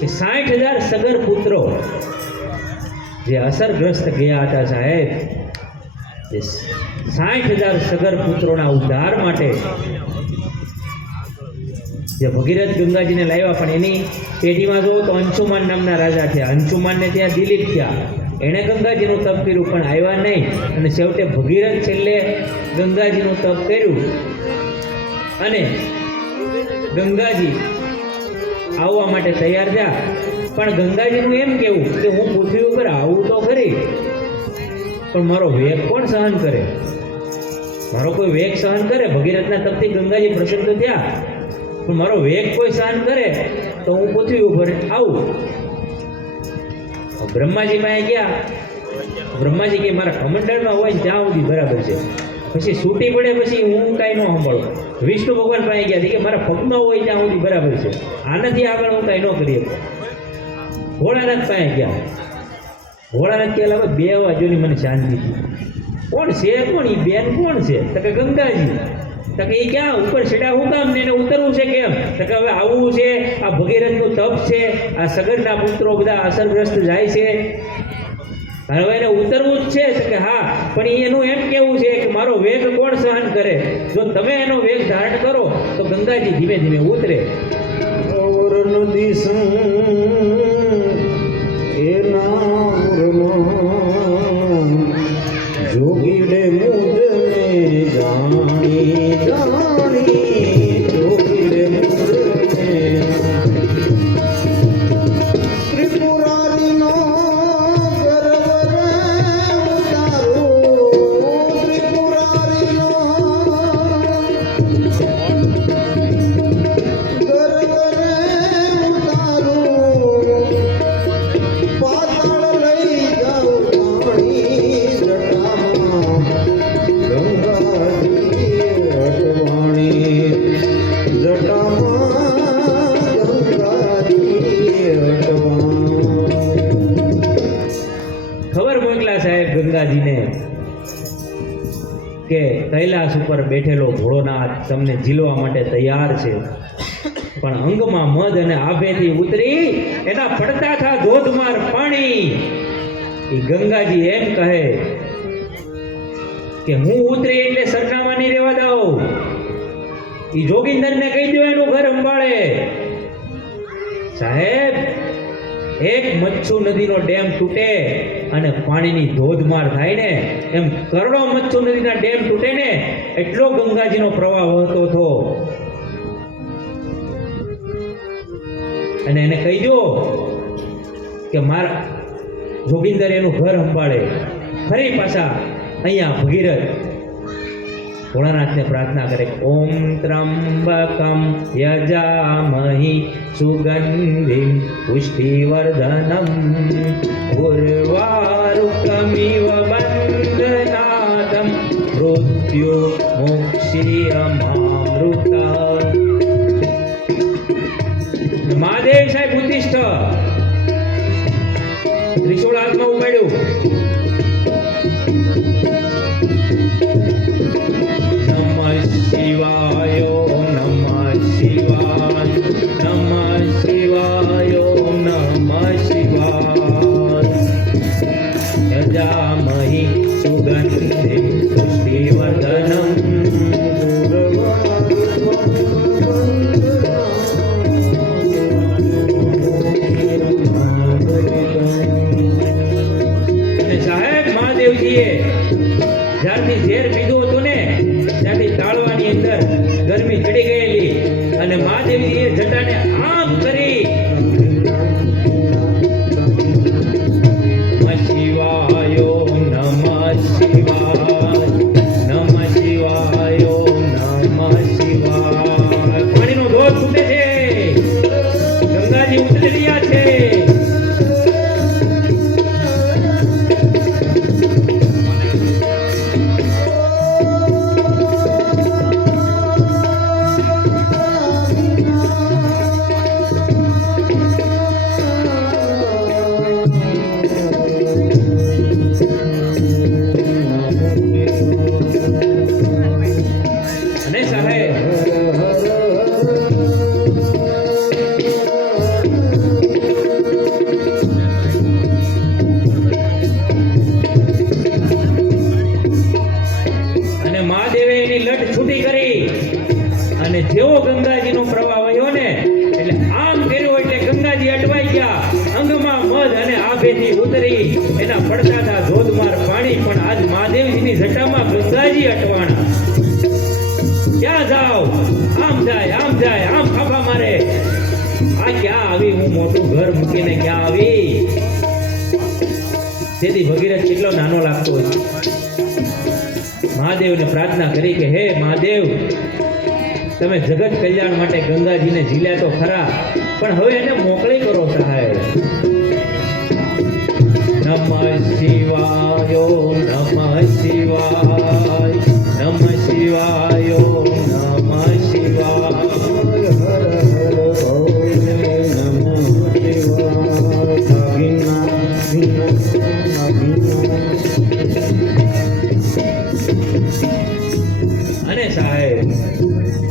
કે સાઠ હજાર સગર પુત્રો જે અસરગ્રસ્ત ગયા હતા સાહેબ તે સાઠ હજાર સગર પુત્રોના ઉદ્ધાર માટે જે ભગીરથ ગંગાજીને લાવ્યા, પણ એની પેઢીમાં જુઓ તો અંશુમાન નામના રાજા થયા. અંશુમાનને ત્યાં દિલીપ થયા. એણે ગંગાજીનું તપ કર્યું, પણ આવ્યા નહીં. અને છેવટે ભગીરથ છેલ્લે ગંગાજીનું તપ કર્યું. અને ગંગાજી આવવા માટે તૈયાર થયા. પણ ગંગાજીનું એમ કેવું કે હું પૃથ્વી ઉપર આવું તો ખરી, પણ મારો વેગ કોણ સહન કરે? મારો કોઈ વેગ સહન કરે? ભગીરથના તપથી ગંગાજી પ્રસન્ન થયા. પણ મારો વેગ કોઈ સહન કરે તો હું પૃથ્વી ઉપર આવું. બ્રહ્માજી પાસે ગયા. બ્રહ્માજી કે મારા કમંડળમાં હોય ત્યાં સુધી બરાબર છે. પછી છૂટી પડે પછી હું કાંઈ ન સાંભળું. વિષ્ણુ ભગવાન પાસે ગયા છે કે મારા પગમાં હોય ત્યાં સુધી બરાબર છે. આનાથી આગળ હું કાંઈ ન કરી શકું. ભોળાનાથ પાસે ગયા. ભોળાનાથ કે હવે બે વાજોની મને શાંતિ કોણ છે? કોણ? એ બેન કોણ છે? તો કે ગંગાજી. તો કે એ ક્યાં? ઉપર સીડા હું કામ ને? એને ઉતરવું છે કેમ? તો કે હવે આવવું છે. આ ભગીરથનું તપ છે. આ સગરના પુત્રો બધા અસરગ્રસ્ત જાય છે. હવે એને ઉતરવું જ છે કે હા, પણ એનું એમ કેવું છે કે મારો વેગ કોણ સહન કરે? જો તમે એનો વેગ ધારણ કરો, તો ગંગાજી ધીમે ધીમે ઉતરે. और કે કૈલાસ ઉપર બેઠેલો ભોળોનાથ તમને ઝીલવા માટે તૈયાર છે. પણ અંગમાં મધ અને આભેથી ઉતરી એના પડતા થા ધોધમાર પાણી. એ ગંગાજી એમ કહે કે હું ઉતરી એટલે સરનામા નહીં રહેવા દઉં. એ જોગિંદરને કહી દો એનું ઘર અંબાળે સાહેબ એક મચ્છુ નદીનો ડેમ તૂટે અને પાણીની ધોધમાર થાય ને, એમ કરોડો મચ્છુ નદીના ડેમ તૂટે ને, એટલો ગંગાજીનો પ્રવાહ વહેતો હતો. અને એને કહી દો કે મારા જોગિંદર એનું ઘર સંભાળે. ફરી પાછા અહીંયા ભગીરથ ભોળાનાથને પ્રાર્થના કરે ઓમ ત્રંબકમ યજામહી સુગંધિમ પુષ્ટિવર્ધનમ ઉર્વારુકમિવ બંધનાદમ મૃત્યુ મોક્ષિયમામૃત Yeah. મહાદેવે એની લટ છૂટી કરી. અને જેવો ગંગાજી નો પ્રવાહ વહ્યો ને, એટલે આમ કર્યો એટલે ગંગાજી અટવાઈ ગયા. અંગમાં મધ અને આભેથી ઉતરી. એના પડતા ધોધમાર પાણી, પણ આજ મહાદેવજીની જટામાં ગંગાજી અટવાણા. ક્યાં જાઓ? આમ જાય આમ જાય, આમ ફાફા મારે. આ ક્યાં આવી? હું મોટું ઘર મૂકીને ક્યાં આવી? તેથી ભગીરથ કેટલો નાનો લાગતો હોય. મહાદેવને પ્રાર્થના કરી કે, હે મહાદેવ, તમે જગત કલ્યાણ માટે ગંગાજીને ઝીલ્યા તો ખરા, પણ હવે એને મોકળી કરો સહાય. નમઃ શિવાય નમઃ શિવાય.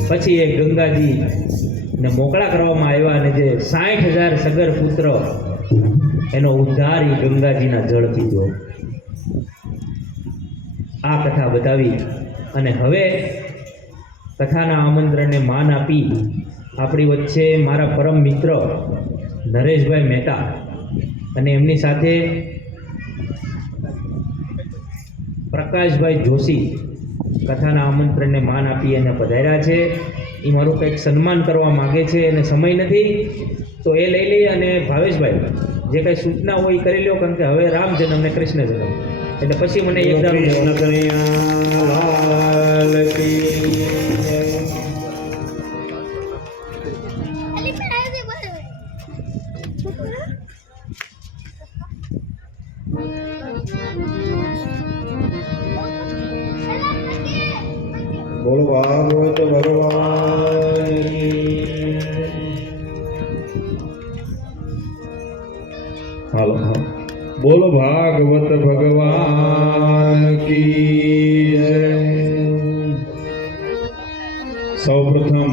પછી એ ગંગાજી ને મોકળા કરવામાં આવ્યા અને જે સાઠ હજાર સગર પુત્ર, એનો ઉદ્ધાર એ ગંગાજીના જળથી થયો આ કથા બતાવી અને હવે કથાના આમંત્રણને માન આપી આપણી વચ્ચે મારા પરમ મિત્ર નરેશભાઈ મહેતા અને એમની સાથે પ્રકાશભાઈ જોશી કથાના આમંત્રણને માન આપી અને પધાર્યા છે. એ મારું કંઈક સન્માન કરવા માગે છે અને સમય નથી. તો એ લઈ લઈએ અને ભાવેશભાઈ જે કંઈ સૂચના હોય એ કરી લો કારણ કે હવે રામ જન્મ ને કૃષ્ણ જન્મ. એટલે પછી મને એકદમ બોલો ભાગવત ભગવાન હાલો બોલો ભાગવત ભગવાન કી સૌ સૌપ્રથમ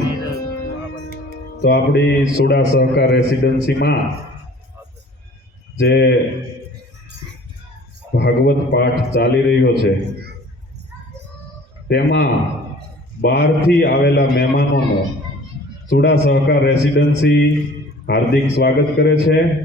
તો આપણી સુડા સહકાર રેસિડેન્સીમાં જે ભાગવત પાઠ ચાલી રહ્યો છે, તેમાં બહારથી આવેલા મહેમાનોનો સુડા સહકાર રેસિડેન્સી હાર્દિક સ્વાગત કરે છે.